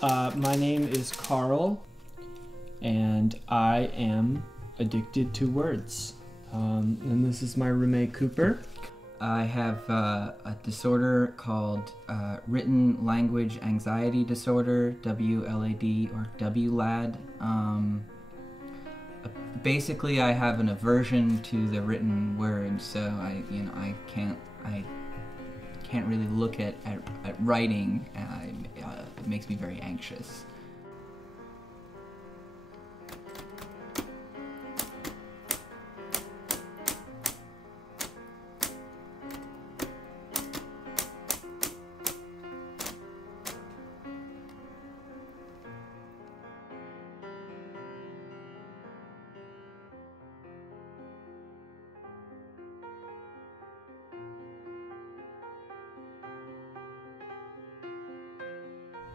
My name is Carl, and I am addicted to words. And this is my roommate, Cooper. I have a disorder called Written Language Anxiety Disorder, WLAD or WLAD. Basically, I have an aversion to the written word, so I can't really look at writing. It makes me very anxious.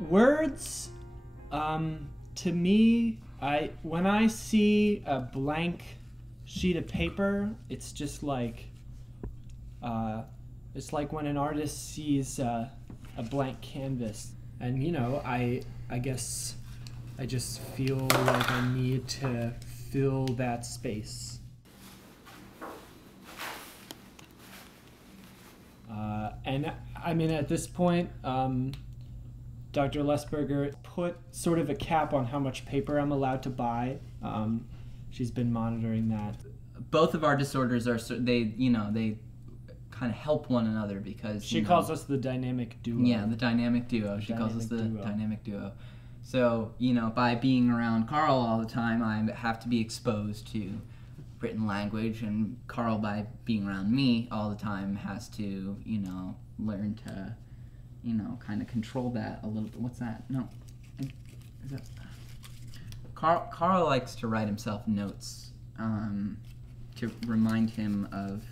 Words, to me, when I see a blank sheet of paper, it's just like, it's like when an artist sees a blank canvas. And, you know, I guess I just feel like I need to fill that space. And, I mean, at this point, Dr. Lesberger put sort of a cap on how much paper I'm allowed to buy. She's been monitoring that. Both of our disorders are they kind of help one another because she calls us the dynamic duo. Yeah, the dynamic duo. She calls us the dynamic duo. So, by being around Carl all the time, I have to be exposed to written language, and Carl, by being around me all the time, has to, learn to kind of control that a little bit. What's that? No. Is that... Carl likes to write himself notes to remind him of,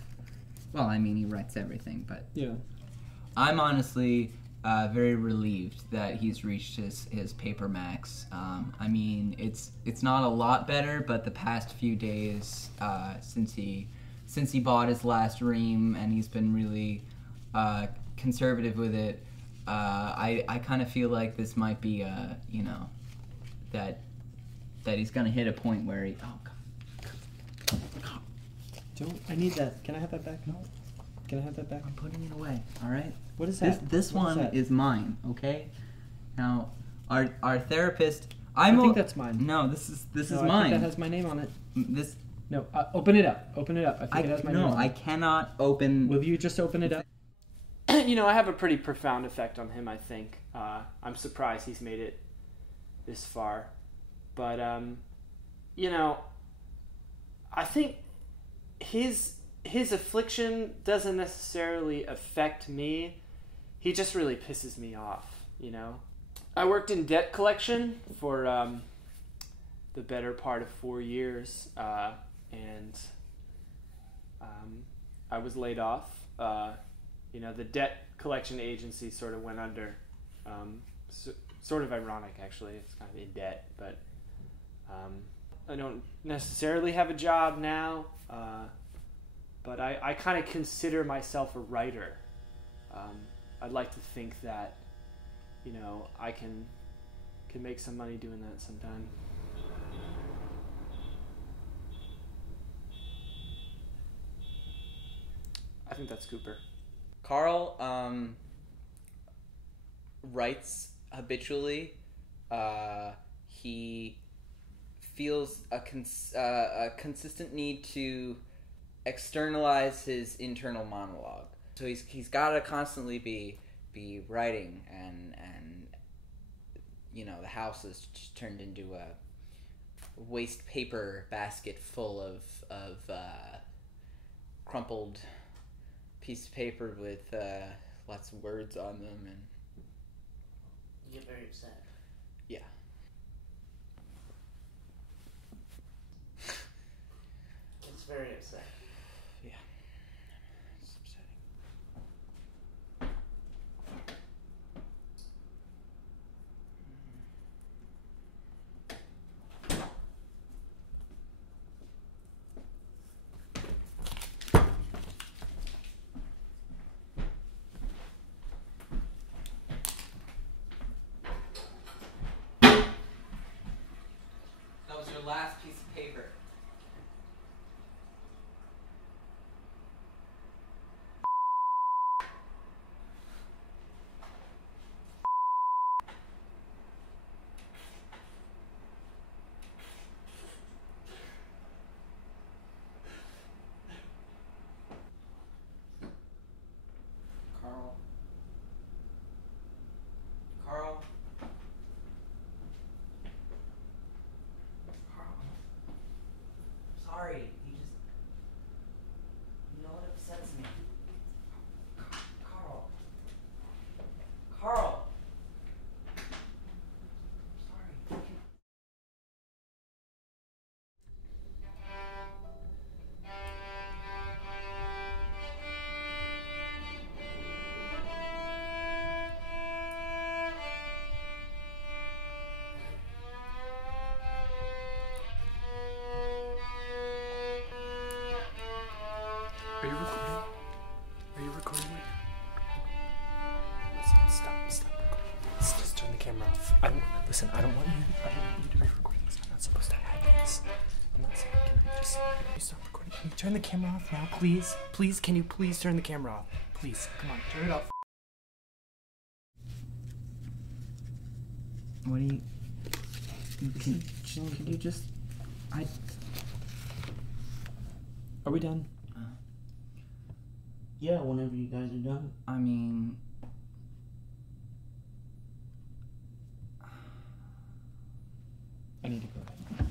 well, I mean, he writes everything, but yeah. I'm honestly very relieved that he's reached his paper max. I mean, it's not a lot better, but the past few days since he bought his last ream, and he's been really conservative with it, I kind of feel like this might be, that he's gonna hit a point where he. Oh God. I need that. Can I have that back? No. Can I have that back? I'm putting it away. All right. What is that? This one is mine. Okay. Now, our therapist. I think that's mine. No, this is I mine. think that has my name on it. This. No, open it up. Open it up. I think it has my name on it. No, I cannot open. Will you just open it up? I have a pretty profound effect on him, I think. I'm surprised he's made it this far. But, I think his affliction doesn't necessarily affect me. He just really pisses me off, I worked in debt collection for the better part of 4 years, and I was laid off. The debt collection agency sort of went under. Sort of ironic, actually. It's kind of in debt, but I don't necessarily have a job now, but I kind of consider myself a writer. I'd like to think that, I can make some money doing that sometime. I think that's Cooper. Carl writes habitually. He feels a consistent need to externalize his internal monologue. So he's got to constantly be writing, and the house is just turned into a waste paper basket full of crumpled piece of paper with lots of words on them, and you get very upset. Yeah. It's very upsetting. Yeah. It's upsetting. Are you recording? Are you recording right now? Listen, stop recording. Let's just turn the camera off. I don't want you to be recording this. I'm not supposed to have this. I'm not saying, can you stop recording? Can you turn the camera off now, please? Please, can you please turn the camera off? Please, come on, turn it off. What do you... Can you just... Are we done? Yeah, whenever you guys are done. I mean... I need to go.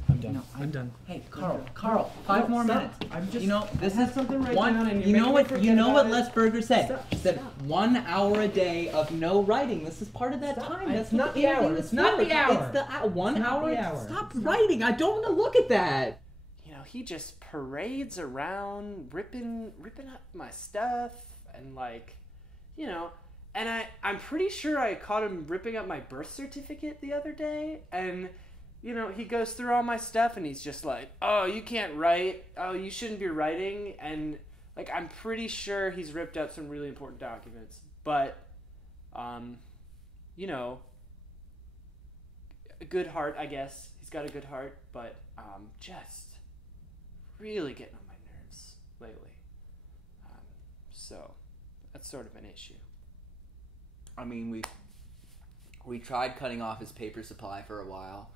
I'm done. No, I'm done. Hey, Carl, 5 more minutes. I'm just... You know, this is something right one. down and You know what? You know what it. Les Berger said? Stop, He said stop. 1 hour a day of no writing. This is part of that time. That's It's not what the hour. editing It's is not for. the hour. It's the 1 It's not hour. the hour. Stop writing. I don't want to look at that. You know, he just parades around, ripping up my stuff, and like, you know, and I'm pretty sure I caught him ripping up my birth certificate the other day, and you know, he goes through all my stuff, and he's just like, "Oh, you can't write. Oh, you shouldn't be writing," and like, I'm pretty sure he's ripped up some really important documents, but, you know, a good heart, I guess. He's got a good heart, but just really getting on my nerves lately. So that's sort of an issue. I mean, we tried cutting off his paper supply for a while.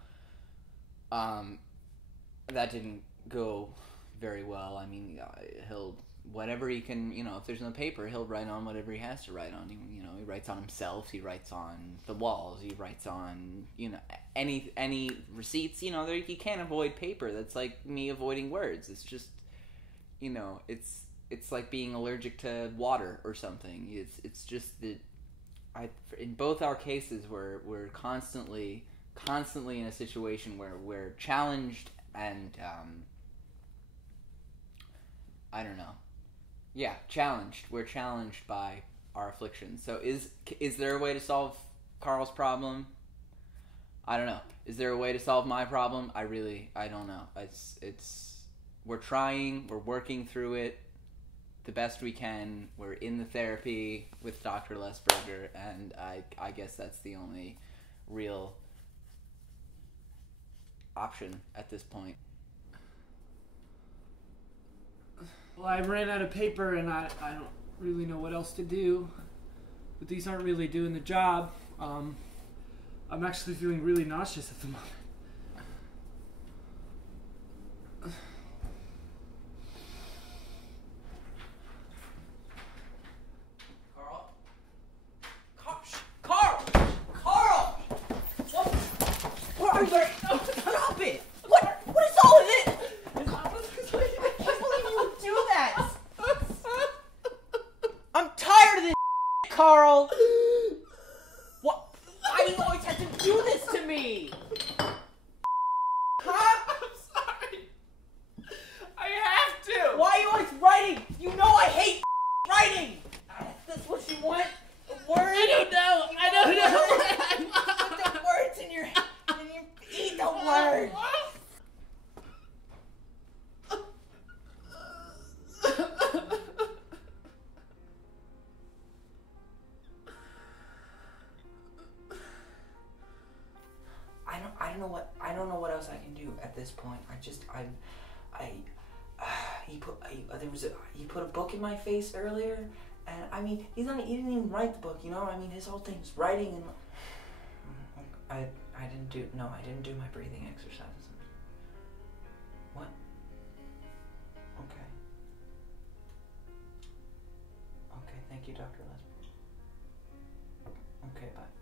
That didn't go very well. I mean, he'll, whatever he can, you know, if there's no paper, he'll write on whatever he has to write on. You know, he writes on himself, he writes on the walls, he writes on, you know, any receipts, you know, you can't avoid paper. That's like me avoiding words. It's just, you know, it's like being allergic to water or something. It's just that in both our cases we're constantly in a situation where we're challenged and I don't know. Yeah, challenged. We're challenged by our afflictions. So is there a way to solve Carl's problem? I don't know. Is there a way to solve my problem? I don't know. We're trying, we're working through it the best we can. We're in the therapy with Dr. Lesberger, and I guess that's the only real option at this point. Well, I ran out of paper, and I don't really know what else to do. But these aren't really doing the job. I'm actually feeling really nauseous at the moment. Carl! What are you? Stop it! What is all of this? I can't believe you would do that! I'm tired of this, Carl! What? Why do you always have to do this to me? Huh? I'm sorry. I have to. Why are you always writing? You know I hate writing! That's what you want? A word? I don't know. Put the words in your eat the words. I don't know what else I can do at this point. He put a book in my face earlier, and I mean, he didn't even write the book, you know? I mean, his whole thing's writing, and I didn't do my breathing exercises. What? Okay. Okay, thank you, Dr. Leslie. Okay, bye.